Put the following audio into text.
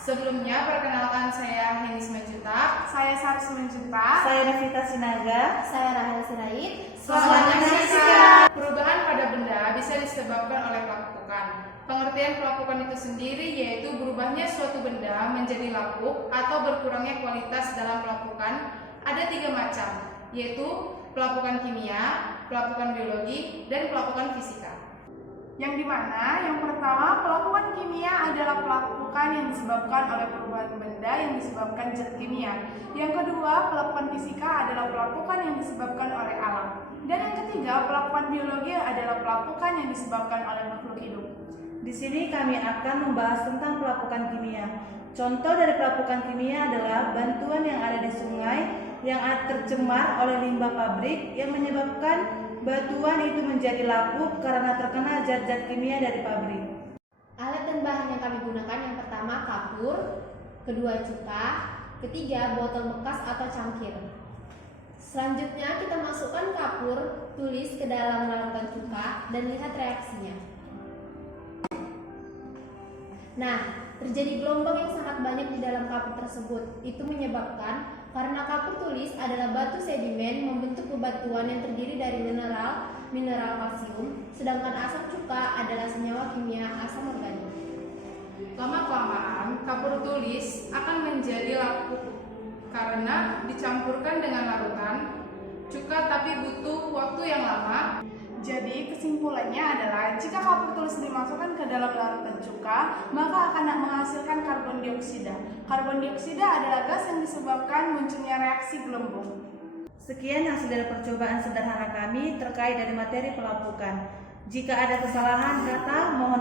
Sebelumnya, perkenalkan saya Henis Manjuta. Saya Saris Manjuta. Saya Devita Sinaga. Saya Rahel Sirait. Selamat menyaksikan. Perubahan pada benda bisa disebabkan oleh pelapukan. Pengertian pelapukan itu sendiri yaitu berubahnya suatu benda menjadi lapuk atau berkurangnya kualitas dalam pelapukan. Ada 3 macam, yaitu pelapukan kimia, pelapukan biologi, dan pelapukan fisika. Yang dimana yang pertama, pelapukan kimia adalah pelapukan yang disebabkan oleh perubahan benda yang disebabkan zat kimia. Yang kedua, pelapukan fisika adalah pelapukan yang disebabkan oleh alam. Dan yang ketiga, pelapukan biologi adalah pelapukan yang disebabkan oleh makhluk hidup. Di sini kami akan membahas tentang pelapukan kimia. Contoh dari pelapukan kimia adalah bantuan yang ada di sungai yang tercemar oleh limbah pabrik yang menyebabkan batuan itu menjadi lapuk karena terkena zat-zat kimia dari pabrik. Alat dan bahan yang kami gunakan yang pertama kapur, kedua cuka, ketiga botol bekas atau cangkir. Selanjutnya kita masukkan kapur tulis ke dalam larutan cuka dan lihat reaksinya. Nah, terjadi gelombang yang sangat banyak di dalam kapur tersebut. Itu menyebabkan karena kapur tulis adalah batu sedimen membentuk bebatuan yang terdiri dari mineral kalsium, sedangkan asam cuka adalah senyawa kimia asam organik. Lama-kelamaan, kapur tulis akan menjadi lapuk karena dicampurkan dengan larutan cuka, tapi butuh waktu yang lama. Jadi kesimpulannya adalah jika kapur tulis dimasukkan ke dalam larutan cuka, maka akan menghasilkan karbon dioksida. Karbon dioksida adalah gas yang disebabkan munculnya reaksi gelembung. Sekian hasil dari percobaan sederhana kami terkait dari materi pelapukan. Jika ada kesalahan kata, mohon